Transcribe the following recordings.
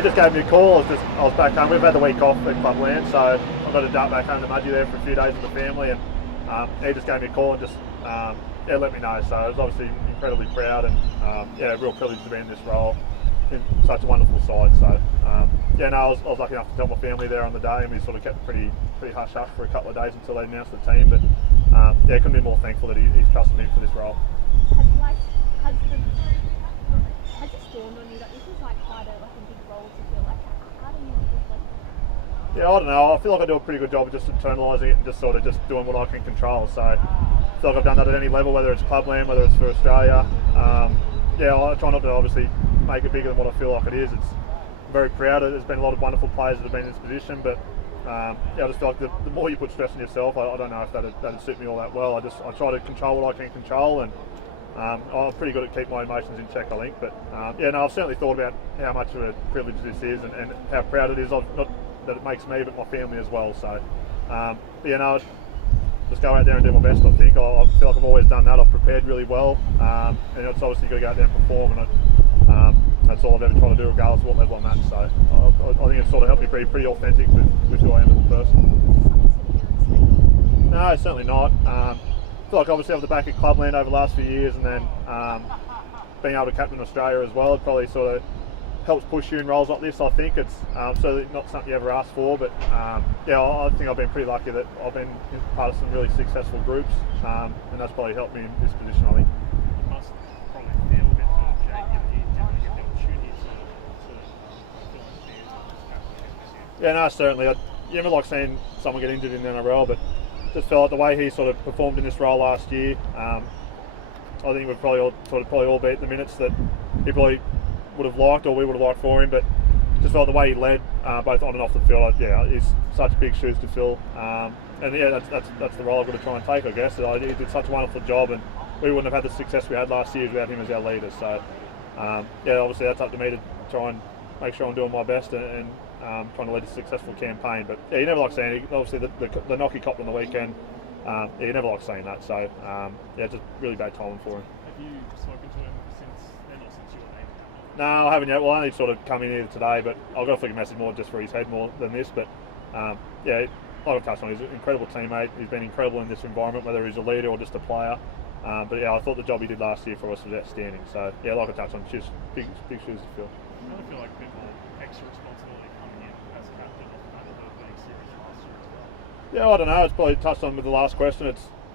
he just gave me a call. I was back home. We've had the week off at Clubland, so I got to dart back home to Mudgee there for a few days with the family, and he just gave me a call and just let me know. So I was obviously incredibly proud, and real privilege to be in this role in such a wonderful side. So I was lucky enough to tell my family there on the day, and we sort of kept pretty hush hush for a couple of days until they announced the team. But couldn't be more thankful that he's trusted me for this role. Has this dawned on you that this is quite a big role to feel like? How do you reflect? Yeah, I don't know. I feel like I do a pretty good job of just internalising it and just doing what I can control. So I feel like I've done that at any level, whether it's Clubland, whether it's for Australia. I try not to obviously make it bigger than what I feel like it is. I'm very proud. There's been a lot of wonderful players that have been in this position, but I just feel like the more you put stress on yourself, I don't know if that'd suit me all that well. I try to control what I can control, and I'm pretty good at keeping my emotions in check, I think. But I've certainly thought about how much of a privilege this is, and how proud it is of not that it makes me, but my family as well. So just go out there and do my best. I think I feel like I've always done that. I've prepared really well, and it's obviously got to go out there and perform, and that's all I've ever tried to do, regardless of what level I'm at. So I think it's sort of helped me be pretty authentic with who I am as a person. No, certainly not. I feel like obviously off the back of Clubland over the last few years, and then being able to captain Australia as well, it probably sort of helps push you in roles like this. I think it's certainly not something you ever asked for, but I think I've been pretty lucky that I've been part of some really successful groups, and that's probably helped me in this position, I think. You must probably feel a bit for Jake, you definitely get the opportunity to fill his shoes. Yeah, no, certainly. You never like seeing someone get injured in the NRL, but just felt like the way he sort of performed in this role last year, I think we've probably all beat the minutes that he probably would have liked, or we would have liked for him, but just felt the way he led both on and off the field. It's such big shoes to fill, and that's the role I've got to try and take, I guess. He did such a wonderful job, and we wouldn't have had the success we had last year without him as our leader. So obviously that's up to me to try and make sure I'm doing my best and trying to lead a successful campaign. But you never like seeing it. Obviously the knock he copped on the weekend, you never like seeing that. So just really bad timing for him. Have you spoken to him since you were named? No, I haven't yet. Well, I only sort of come in here today, but I've got to flick a message more just for his head more than this. But like I've touched on, he's an incredible teammate. He's been incredible in this environment, whether he's a leader or just a player. But I thought the job he did last year for us was outstanding. So like I touched on, just big shoes to fill. I really feel like a bit more extra responsibility coming in as a captain after being serious last year as well. Yeah, I don't know. It's probably touched on with the last question.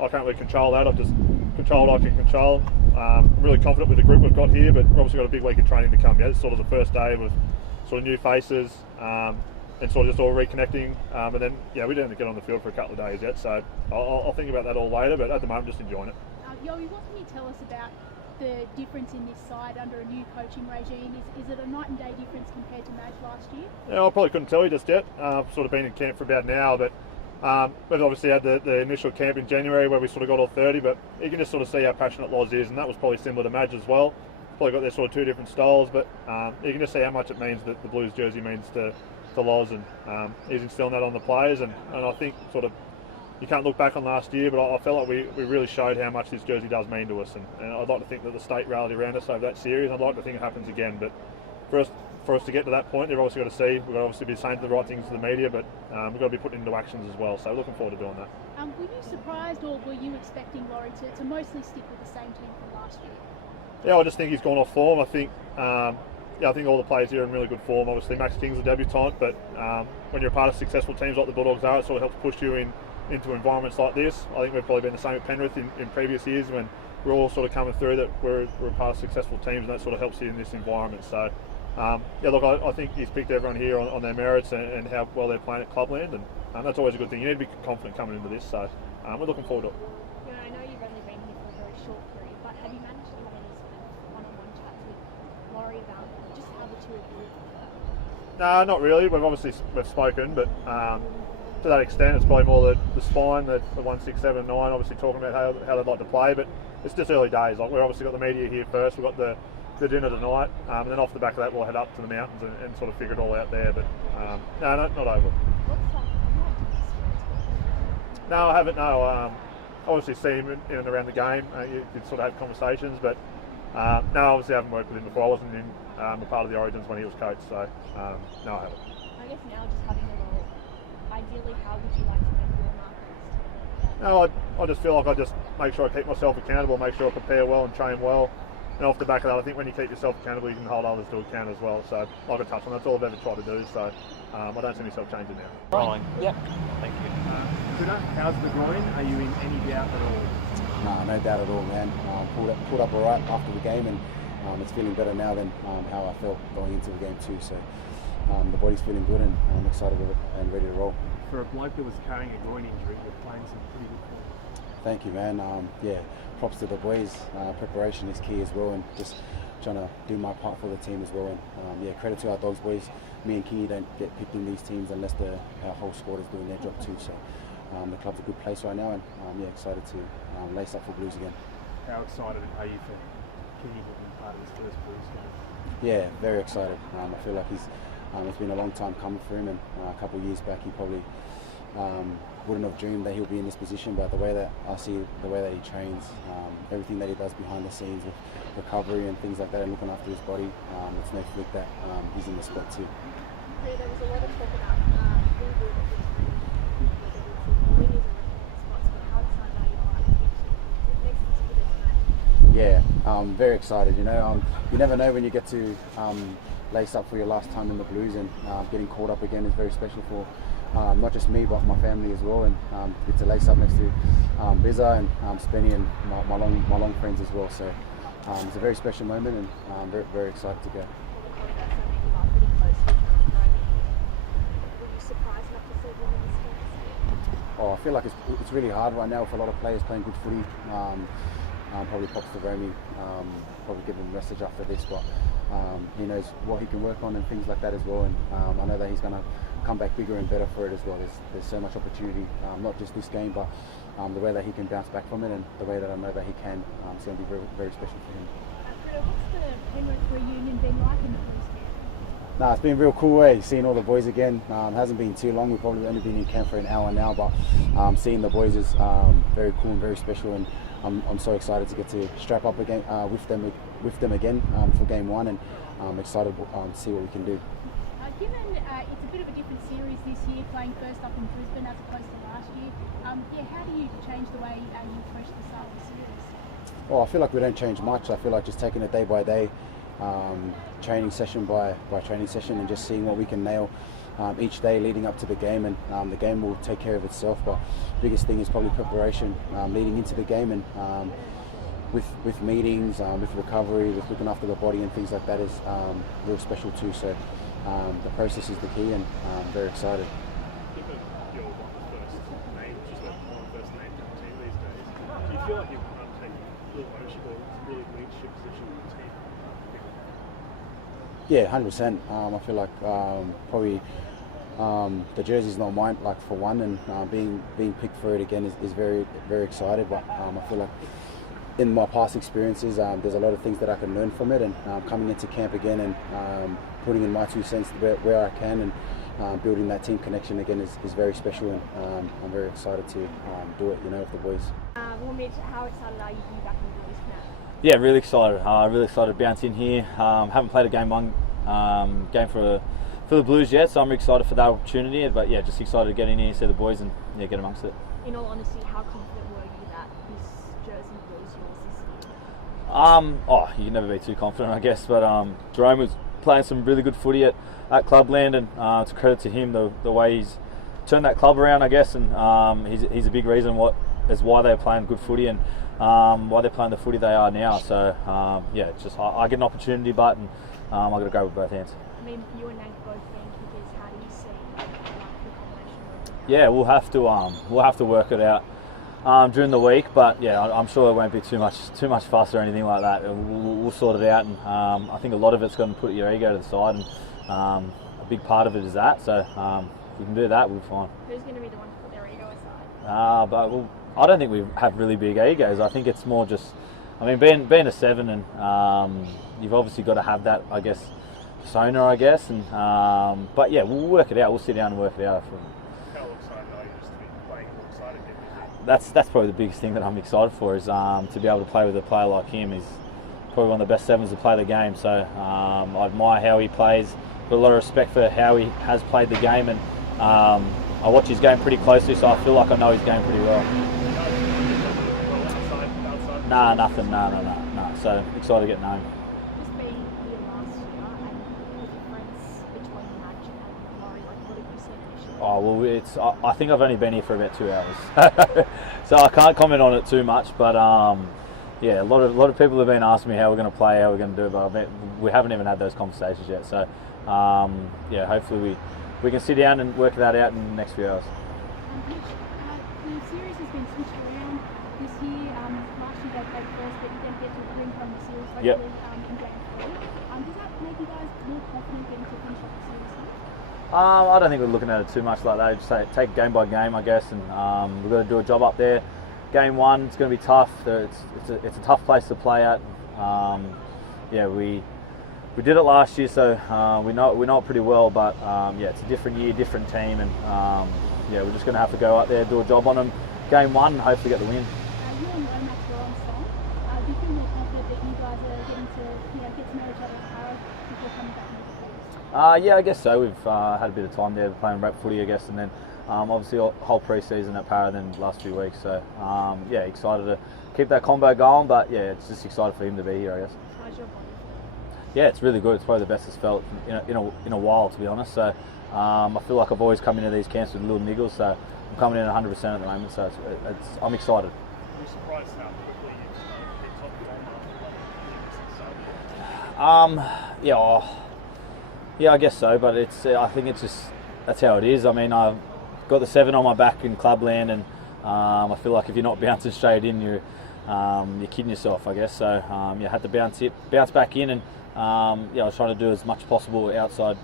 I can't really control that. I've just controlled what I can control. I'm really confident with the group we've got here, but we've obviously got a big week of training to come. It's sort of the first day with sort of new faces and sort of just all reconnecting. And then we didn't get on the field for a couple of days yet, so I'll think about that all later. But at the moment, just enjoying it. Yeo, what can you tell us about the difference in this side under a new coaching regime? Is it a night and day difference compared to Madge last year? Yeah, I probably couldn't tell you just yet. I've sort of been in camp for about an hour, but we've obviously had the initial camp in January where we sort of got all 30, but you can just sort of see how passionate Loz is, and that was probably similar to Madge as well. Probably got their sort of two different styles, but you can just see how much it means that the Blues jersey means to Loz, and he's instilling that on the players, and I think sort of you can't look back on last year, but I felt like we really showed how much this jersey does mean to us, and I'd like to think that the state rallied around us over that series. I'd like to think it happens again, but for us to get to that point, they've obviously got to see. We've got to obviously be saying the right things to the media, but we've got to be putting into actions as well. So looking forward to doing that. Were you surprised, or were you expecting Laurie to mostly stick with the same team from last year? Yeah, I just think he's gone off form. I think all the players here are in really good form. Obviously, Max King's a debutant, but when you're a part of successful teams like the Bulldogs are, it sort of helps push you into environments like this. I think we've probably been the same at Penrith in previous years when we're all sort of coming through that we're a part of successful teams, and that sort of helps you in this environment. So, I think he's picked everyone here on their merits and how well they're playing at Clubland, and that's always a good thing. You need to be confident coming into this, so we're looking forward to it. Yeah, I know you've only been here for a very short period, but have you managed to have any sort of one-on-one chats with Laurie about just how the two of you work? No, not really. We've spoken, but to that extent, it's probably more the spine, the 1, 6, 7, 9. Obviously, talking about how they'd like to play, but it's just early days. Like, we've obviously got the media here first. We've got the dinner tonight, and then off the back of that, we'll head up to the mountains and sort of figure it all out there. But no, not over. What's that? No, I haven't. No, obviously see him in and around the game. You can sort of have conversations, but No, obviously I haven't worked with him before. I wasn't in a part of the Origins when he was coach, so no, I haven't. I guess now just having a role, ideally how would you like to make your markers? No, I just feel like I just make sure I keep myself accountable, make sure I prepare well and train well. And off the back of that, I think when you keep yourself accountable, you can hold others to account as well. So, like I touched on, that's all I've ever tried to do. So, I don't see myself changing now. Rolling. Yep. Thank you. Kuda, how's the groin? Are you in any doubt at all? No doubt at all, man. Pulled up all right after the game, and it's feeling better now than how I felt going into the game too. So the body's feeling good, and I'm excited with it and ready to roll. For a bloke that was carrying a groin injury, you're playing some pretty good football. Thank you, man. Yeah, props to the boys. Preparation is key as well, and just trying to do my part for the team as well. And yeah, credit to our Dogs boys. Me and Kingy don't get picked in these teams unless our whole squad is doing their job too. So the club's a good place right now, and yeah, excited to lace up for Blues again. How excited are you for Kingy to be part of this first Blues game? Yeah, very excited. I feel like it's been a long time coming for him, and a couple of years back he probably wouldn't have dreamed that he'll be in this position, but the way that I see the way that he trains, everything that he does behind the scenes with recovery and things like that, and looking after his body, it's no flick that he's in the spot too. There was a lot of talk about Greenwood at the time, whether it's spots, but how excited are you about it makes it good as Yeah, very excited. You never know when you get to lace up for your last time in the Blues, and getting caught up again is very special for not just me but my family as well, and get to lace up next to Bizza and Spenny and my long friends as well. So it's a very special moment, and I'm very, very excited to go. Oh, I feel like it's really hard right now with a lot of players playing good footy. Probably pops to Romy, probably give him a message after this, but he knows what he can work on and things like that as well, and I know that he's going to come back bigger and better for it as well. There's so much opportunity, not just this game, but the way that he can bounce back from it, and the way that I know that he can, it's going to be very, very special for him. What's the Penrith reunion been like in the Blues camp? No, it's been a real cool way, seeing all the boys again. Hasn't been too long, we've probably only been in camp for an hour now, but seeing the boys is very cool and very special, and I'm so excited to get to strap up again with them again for game one, and I'm excited to see what we can do. Given it's a bit of a different series this year, playing first up in Brisbane as opposed to last year, how do you change the way you approach the start of the series? Well, I feel like we don't change much. I feel like just taking it day by day, training session by training session, and just seeing what we can nail each day leading up to the game, and the game will take care of itself. But the biggest thing is probably preparation leading into the game, and with meetings, with recovery, with looking after the body and things like that is real special too. So the process is the key, and I'm very excited. Given you're one of the first names, just one of the first names on the team these days, do you feel like you've taken real ownership or really leadership position in the team? Yeah, 100%. I feel like probably the jersey's not mine, like for one, and being picked for it again is very, very excited. But I feel like in my past experiences, there's a lot of things that I can learn from it, and coming into camp again and putting in my 2 cents where I can, and building that team connection again is very special, and I'm very excited to do it, with the boys. Well, Mitch, how excited are you to be back in the Blues now? Yeah, really excited. Really excited to bounce in here. Haven't played a game for the Blues yet, so I'm excited for that opportunity. But yeah, just excited to get in here, see the boys, and get amongst it. In all honesty, how confident were you that this jersey was yours this year? You can never be too confident, I guess. But Jerome was playing some really good footy at Clubland, and it's a credit to him the way he's turned that club around, I guess. And he's a big reason why they're playing good footy, and why they're playing the footy they are now. So yeah, it's just I get an opportunity, but I got to go with both hands. I mean, you and Nate both being kickers. How do you see the combination working out? Yeah, we'll have to work it out during the week, but yeah, I'm sure it won't be too much fuss or anything like that. We'll sort it out, and I think a lot of it's going to put your ego to the side, and a big part of it is that. So if we can do that, we'll be fine. Who's going to be the one to put their ego aside? But I don't think we have really big egos. I think it's more just, being a 7, and you've obviously got to have that, I guess, persona, I guess. And but yeah, we'll work it out. We'll sit down and work it out. How excited are you just to be playing alongside him? That's probably the biggest thing that I'm excited for, is to be able to play with a player like him. Is probably one of the best sevens to play the game. So I admire how he plays. Got a lot of respect for how he has played the game, and I watch his game pretty closely, so I feel like I know his game pretty well. Nah, nothing. Nah. So excited to get known. Just being here last year and the difference between Match and Laurie, like what have you seen this year? Oh well, I think I've only been here for about 2 hours, so I can't comment on it too much. But yeah, a lot of people have been asking me how we're going to play, how we're going to do it, but we haven't even had those conversations yet. So yeah, hopefully we can sit down and work that out in the next few hours. Mitch, the series has been switched around this year. Last year they played first, but you then get to bring home the series hopefully Yep. in game 3. Does that make you guys more confident getting to finish off the series here? I don't think we're looking at it too much like that. Just take game by game, I guess, and we've got to do a job up there. Game 1, it's going to be tough. It's a tough place to play at. Yeah, we did it last year, so we know it pretty well. But yeah, it's a different year, different team, and yeah, we're just going to have to go out there, do a job on them. Game 1, and hopefully get the win. You and Lomax were on song. Do you feel more confident that you guys are getting to get to know each other as Para before coming back into the series? Yeah, I guess so. We've had a bit of time there playing rep footy, I guess, and then obviously whole pre-season at Para, then last few weeks. So yeah, excited to keep that combo going. But yeah, it's just excited for him to be here, I guess. How's your body feeling? Yeah, it's really good. It's probably the best it's felt in a while, to be honest. So I feel like I've always come into these camps with little niggles. So I'm coming in 100% at the moment. So I'm excited. Are you surprised how quickly you've picked up the Yeah, I guess so. But I think it's just that's how it is. I mean, I've got the 7 on my back in clubland, and I feel like if you're not bouncing straight in, you're kidding yourself, I guess. So yeah, I had to bounce back in, and yeah, I was trying to do as much as possible outside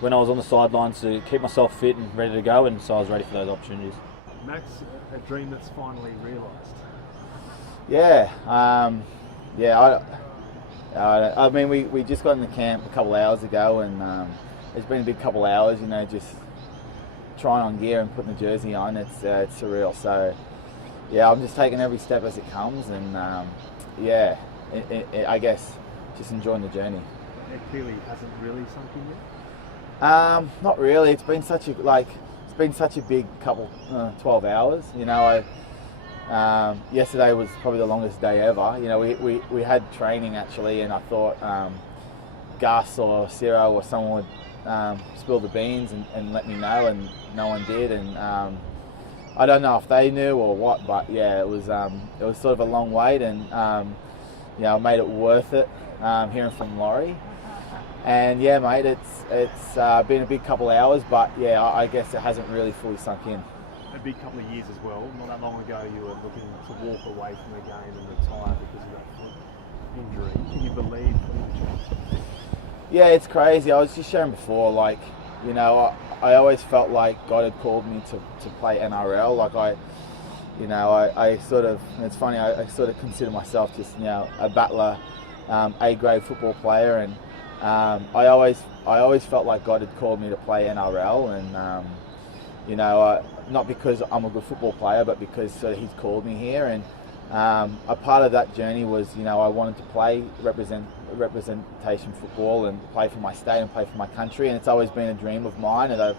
when I was on the sidelines to keep myself fit and ready to go, and so I was ready for those opportunities. Max, a dream that's finally realised. Yeah, I mean, we just got in the camp a couple of hours ago, and it's been a big couple of hours, just trying on gear and putting the jersey on. It's surreal. So yeah, I'm just taking every step as it comes, and yeah, I guess just enjoying the journey. It clearly hasn't really sunk in yet. Not really. It's been such a big couple 12 hours. Yesterday was probably the longest day ever. We had training actually, and I thought Gus or Ciro or someone would spill the beans and let me know, and no one did. And I don't know if they knew or what, but yeah, it was sort of a long wait, and I made it worth it hearing from Laurie. And yeah, mate, it's been a big couple of hours, but yeah, I guess it hasn't really fully sunk in. A big couple of years as well. Not that long ago, you were looking to walk away from the game and retire because of that foot injury. Can you believe that? Yeah, it's crazy. I was just sharing before, I always felt like God had called me to play NRL. I sort of, it's funny, I sort of consider myself just, a battler, A-grade football player, and I always felt like God had called me to play NRL, and not because I'm a good football player, but because He's called me here. And a part of that journey was, I wanted to play representation football and play for my state and play for my country, and it's always been a dream of mine, and I've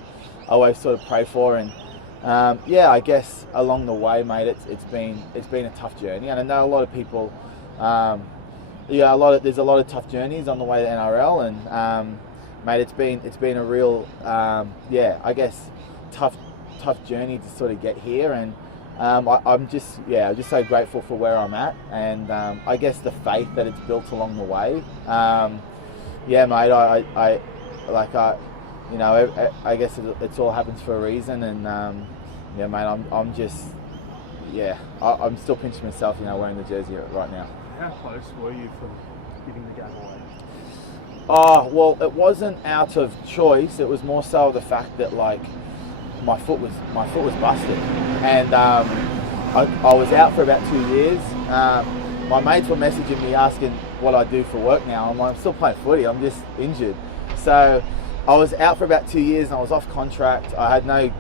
always sort of prayed for. And yeah, I guess along the way, mate, it's been a tough journey, and I know a lot of people. There's a lot of tough journeys on the way to NRL, and mate, it's been a real I guess tough journey to sort of get here, and I'm just so grateful for where I'm at, and I guess the faith that it's built along the way. Yeah, mate, I guess it all happens for a reason, and yeah, mate, I'm still pinching myself, wearing the jersey right now. How close were you from giving the game away? Oh, well, it wasn't out of choice. It was more so the fact that my foot was busted, and I was out for about 2 years. My mates were messaging me asking what I do for work now. I'm still playing footy. I'm just injured. So I was out for about 2 years, and I was off contract. I had no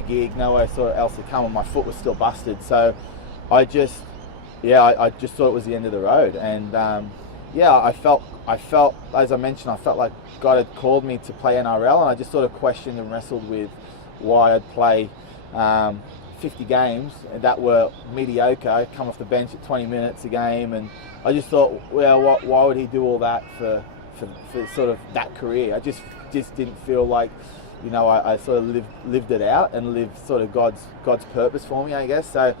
gig, nowhere else to come, and my foot was still busted. So I just thought it was the end of the road, and yeah, I felt, as I mentioned, I felt like God had called me to play NRL, and I just sort of questioned and wrestled with why I'd play 50 games that were mediocre, come off the bench at 20 minutes a game, and I just thought, well, why would he do all that for sort of that career? I just didn't feel like, you know, I sort of lived it out and lived sort of God's purpose for me, I guess. So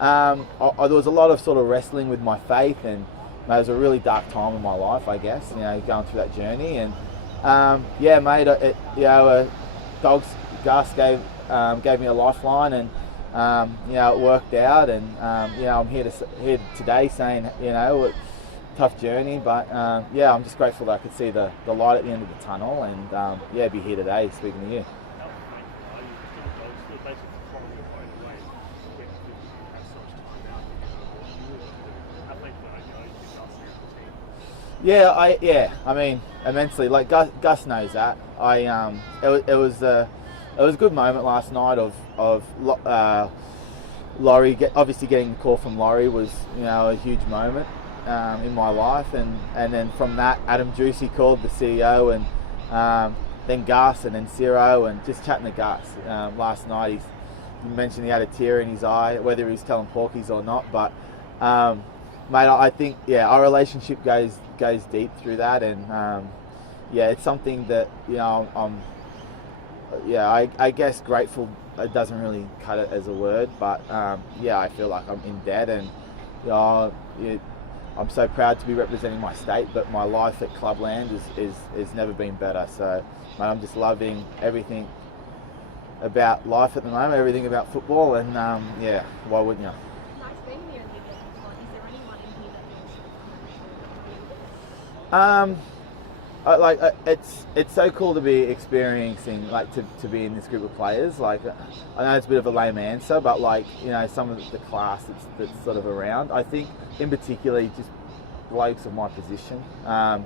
there was a lot of sort of wrestling with my faith, and it was a really dark time in my life, I guess, you know, going through that journey. And yeah, mate, Gus gave me a lifeline, and you know, it worked out. And you know, I'm here today saying, you know, tough journey, but yeah, I'm just grateful that I could see the light at the end of the tunnel, and yeah, be here today speaking to you. Yeah, I mean, immensely. Like Gus knows that. It was a good moment last night of Laurie obviously getting the call from Laurie was, you know, a huge moment in my life, and then from that, Adam Juicy called, the CEO, and then Gus, and then Ciro, and just chatting to Gus last night. He mentioned he had a tear in his eye, whether he was telling porkies or not, but mate, I think, yeah, our relationship goes deep through that, and yeah, it's something that, you know, I guess grateful, it doesn't really cut it as a word, but yeah, I feel like I'm in debt, and you know, I'm so proud to be representing my state, but my life at Clubland is never been better. So mate, I'm just loving everything about life at the moment, everything about football, and yeah, why wouldn't you? Nice being here in the event. Is there anyone in here that you're it's so cool to be experiencing, like to be in this group of players. Like, I know it's a bit of a lame answer, but like, you know, some of the class that's sort of around. I think in particular just blokes of my position. I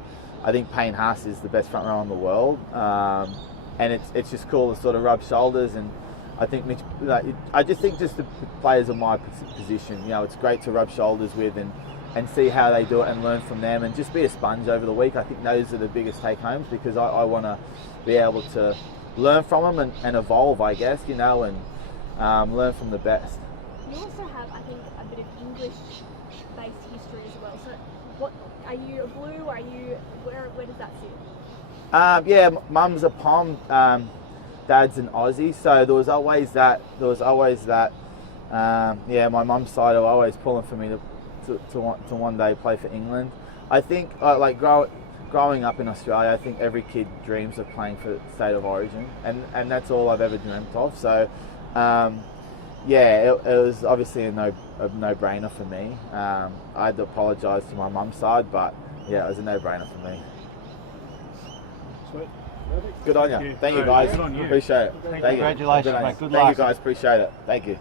think Payne Haas is the best front row in the world, and it's just cool to sort of rub shoulders. And I think Mitch, like, I just think just the players of my position, you know, it's great to rub shoulders with and see how they do it and learn from them, and just be a sponge over the week. I think those are the biggest take homes, because I want to be able to learn from them and evolve, I guess, you know, and learn from the best. You also have, I think, a bit of English-based history as well. So, what are you a Blue? Are you where does that sit? Yeah, Mum's a Pom, Dad's an Aussie, so there was always that. Yeah, my mum's side are always pulling for me to one day play for England. I think like growing up in Australia, I think every kid dreams of playing for state of origin, and that's all I've ever dreamt of. So yeah, it was obviously a no-brainer for me. I had to apologise to my mum's side, but yeah, it was a no-brainer for me. Sweet. Good on you. Thank you, guys. Good on you. Appreciate it. Thank you. Congratulations, mate. Good luck. Thank you, guys. Appreciate it. Thank you.